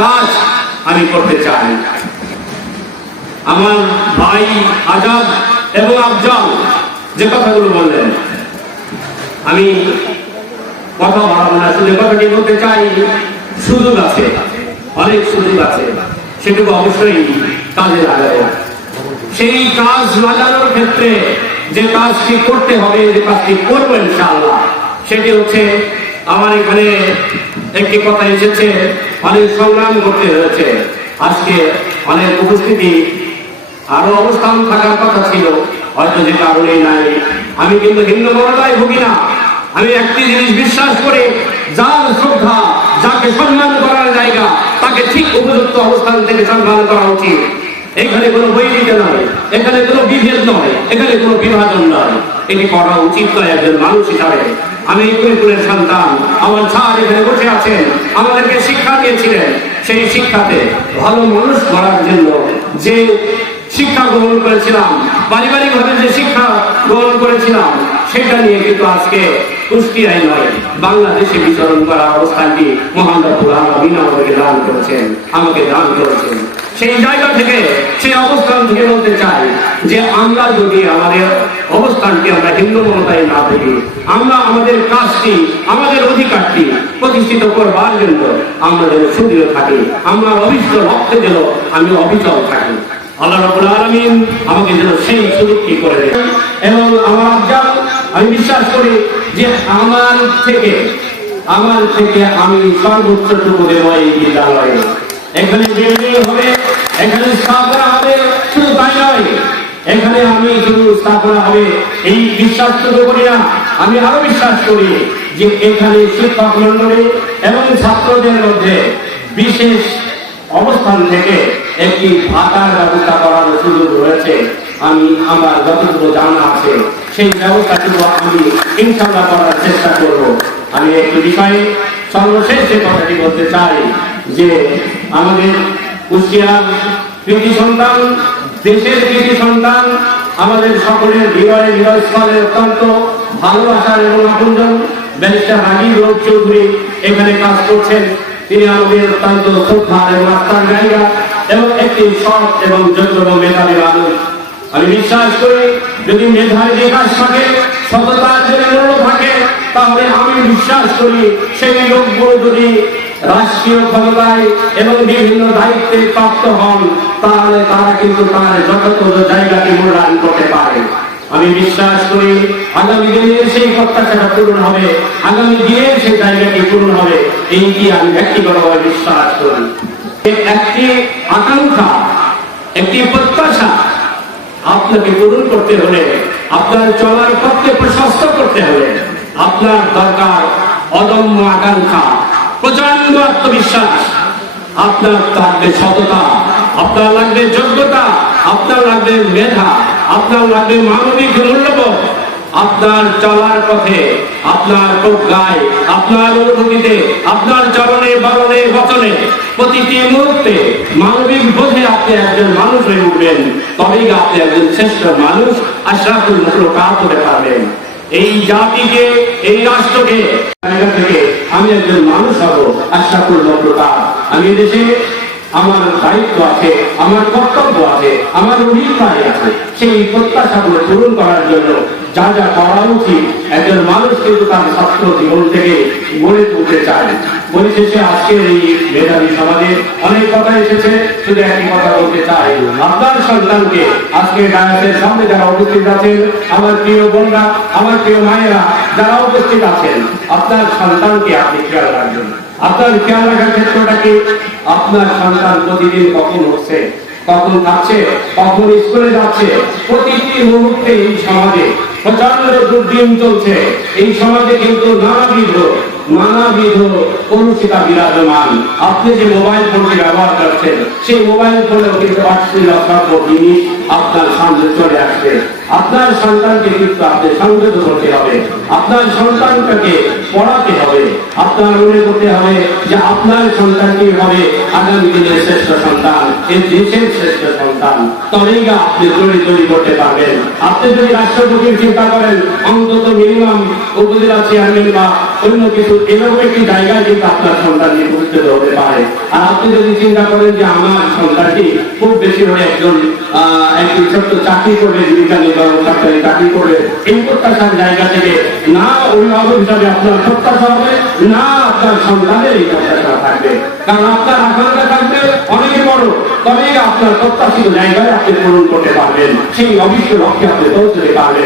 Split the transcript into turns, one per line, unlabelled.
কাজ আমি করতে চাই। আমার ভাই আজাদ এবং আফজাল যে কথাগুলো বললেন, আমি কথা বাড়াবো না আসলে কথাটি বলতে চাই, সুযোগ আছে, অনেক সুযোগ আছে, সেটুকু অবশ্যই কাজে লাগাবো। সেই কাজ লাগানোর ক্ষেত্রে যে কাজটি করতে হবে, যে কাজটি করব ইনশাআল্লাহ, সেটি হচ্ছে, আমার এখানে একটি কথা এসেছে অনেক সংগ্রাম করতে হয়েছে আজকে অনেক উপস্থিতি, আরও অবস্থান থাকার কথা ছিল, হয়তো যে কারণে নাই। আমি কিন্তু হিন্দু মরদায় ভুগি না। আমি একটি জিনিস বিশ্বাস করে, যার শ্রদ্ধা, যাকে সম্মান করার জায়গা, তাকে ঠিক উপযুক্ত অবস্থান থেকে সম্মান করা উচিত। এখানে কোনো বৈরিতে নয় এখানে কোনো বিভেদ নয়, এখানে কোনো বিভাজন নয় এটি করা উচিত নয় একজন মানুষ হিসাবে। আমি কুলকুলের সন্তান। আমার স্যার এখানে বসে আছেন। আমাদেরকে শিক্ষা দিয়েছিলেন। সেই শিক্ষাতে ভালো মানুষ করার জন্য যে শিক্ষা গ্রহণ করেছিলাম পারিবারিক ভাবে যে শিক্ষা গ্রহণ করেছিলাম, সেটা নিয়ে কিন্তু আজকে কুষ্টিয়ায় নয়, বাংলাদেশে বিচরণ করার অবস্থানটি মহান রব্বুল আলামিন আমাদেরকে দান করেছেন। আমাকে দান করেছেন। সেই জায়গা থেকে, সেই অবস্থান থেকে বলতে চাই যে আমরা যদি আমাদের অবস্থানটি আমরা হিন্দু মমতায় না থাকি আমরা আমাদের কাজটি, আমাদের অধিকারটি প্রতিষ্ঠিত করবার জন্য আমরা যেন সুদৃঢ় থাকি, আমরা অভিষ্ট লক্ষ্যে যেন আমি অবিচল থাকি। আল্লাহ রাব্বুল আলামিন আমাকে যেন সেই সুযোগটি করে দেন। এবং আমার আফজাল আমি বিশ্বাস করি যে আমার থেকে আমার থেকে আমি সর্বোচ্চটুকু দেব এই বিদ্যালয়ে। এখানে বিল্ডিং হবে, এখানে স্থাপনা হবে, শুধু তাই নয়, এখানে আমি শুধু স্থাপনা হবে, এই বিশ্বাসটুকু করি না, আমি আরও বিশ্বাস করি যে এখানে শিক্ষক মন্ডলী এবং ছাত্রদের মধ্যে বিশেষ অবস্থান থেকে একটি ভাতার ব্যবস্থা করার সুযোগ রয়েছে। আমি, আমার যতটুকু জানা আছে, সেই ব্যবস্থাটুকু আমি ইনশাল্লাহ করার চেষ্টা করব। আমি একটি বিষয়ে সর্বশেষ যে কথাটি বলতে চাই যে আমাদের কুষ্টিয়ার কৃতি সন্তান, দেশের কৃতি সন্তান, আমাদের সকলের হৃদয়ে হৃদয়স্থলে অত্যন্ত ভালোবাসার এবং আপনজন ব্যারিস্টার হাকিম রোগ চৌধুরী এখানে কাজ করছেন। তিনি আমাদের অত্যন্ত শ্রদ্ধা এবং আস্থার জায়গা এবং একটি সৎ এবং যোগ্য মেধাবী মানুষ। আমি বিশ্বাস করি, যদি মেধার বিকাশ থাকে, সততার মূল্য থাকে, তাহলে আমি বিশ্বাস করি সেই লোকগুলো যদি রাষ্ট্রীয় ক্ষমতায় এবং বিভিন্ন দায়িত্বে প্রাপ্ত হন, তাহলে তারা কিন্তু তার যথাযথ জায়গাটি মূল্যায়ন করতে পারে। আমি বিশ্বাস করি, আগামী দিনে সেই প্রত্যাশাটা পূরণ হবে। আগামী দিনে সেই জায়গাটি পূরণ হবে। এইটি আমি ব্যক্তিগতভাবে বিশ্বাস করি। একটি আকাঙ্ক্ষা, একটি প্রত্যাশা আপনাকে পূরণ করতে হলে, আপনার চলার পথকে প্রশস্ত করতে হলে, আপনার দরকার অদম্য আকাঙ্ক্ষা। প্রচণ্ড আত্মবিশ্বাস। আপনার লাগবে সততা, আপনার লাগবে যোগ্যতা, আপনার লাগবে মেধা, আপনার লাগবে মানবিক মূল্যবোধ। আপনার চলার পথে, আপনার প্রজ্ঞায়, আপনার অনুভূতিতে, আপনার চরণে, বরণে, বচনে, প্রতিটি মুহূর্তে মানবিক বোধে আপনি একজন মানুষ হয়ে উঠবেন। তবেই আপনি একজন শ্রেষ্ঠ মানুষ আশরাফুল মুখলকাত হতে পারবেন। এই জাতিকে, এই রাষ্ট্রকে আমি একজন মানুষ হব আশরাফুল মুখলকাত আমি দেশে আমার দায়িত্ব আছে, আমার কর্তব্য আছে, আমার অভিপ্রায় আছে। সেই প্রত্যাশাগুলো পূরণ করার জন্য যা যা করা উচিত, একজন মানুষ কিন্তু তার ছাত্র জীবন থেকে গড়ে তুলতে চায়। পরিশেষে আজকের এই মেধাবী সমাজে অনেক কথা এসেছে, শুধু একই কথা বলতে চাই। আপনার সন্তানকে আজকে ডায়াসের সামনে যারা উপস্থিত আছেন, আমার প্রিয় বোনরা, আমার প্রিয় মায়েরা যারা উপস্থিত আছেন। আপনার সন্তানকে আপনি খেয়াল রাখবেন। আপনার খেয়াল রাখার ক্ষেত্রটা কি? আপনার সন্তান প্রতিদিন কখন উঠছে, কখন খাচ্ছে, কখন স্কুলে যাচ্ছে, প্রতিটি মুহূর্তে এই সমাজে প্রচণ্ড দুর্দিন চলছে। এই সমাজে কিন্তু নানাবিধ নানাবিধ কলুষিতা বিরাজমান। আপনি যে মোবাইল ফোনটি ব্যবহার করছেন, সেই মোবাইল ফোনেও কিন্তু অশ্লীল অসভ্য জিনিস আপনার সামনে চলে আসবে। আপনার সন্তানকে কিন্তু আপনি সংযত করতে হবে। আপনার সন্তানটাকে পড়াতে হবে। আপনার মনে করতে হবে যে আপনার সন্তানটি হবে আগামী দিনের শ্রেষ্ঠ সন্তান। এই দেশের শ্রেষ্ঠ সন্তান। তবেই গা আপনি তৈরি তৈরি করতে পারবেন। আপনি যদি রাষ্ট্রপতির চিন্তা করেন, অন্তত মিনিমাম উপজেলা চেয়ারম্যান বা অন্য কিছু এরকম একটি জায়গায় কিন্তু আপনার সন্তান নির্বাচিত হতে পারে। আর আপনি যদি চিন্তা করেন যে আমার সন্তানটি খুব একজন একটি ছোট্ট চাকরি জীবিকা নির্বাহ সরকারি চাকরি এই প্রত্যাশার জায়গা থেকে না অভিভাবক হিসাবে আপনার প্রত্যাশা হবে, না আপনার সন্তানের এই প্রত্যাশা থাকবে। কারণ আপনার আকাঙ্ক্ষা থাকবে অনেকে বড়, তবে আপনার প্রত্যাশিত জায়গায় আপনি পূরণ করতে পারবেন, সেই অবিশ্ব লক্ষ্যে আপনি পৌঁছতে পারবেন।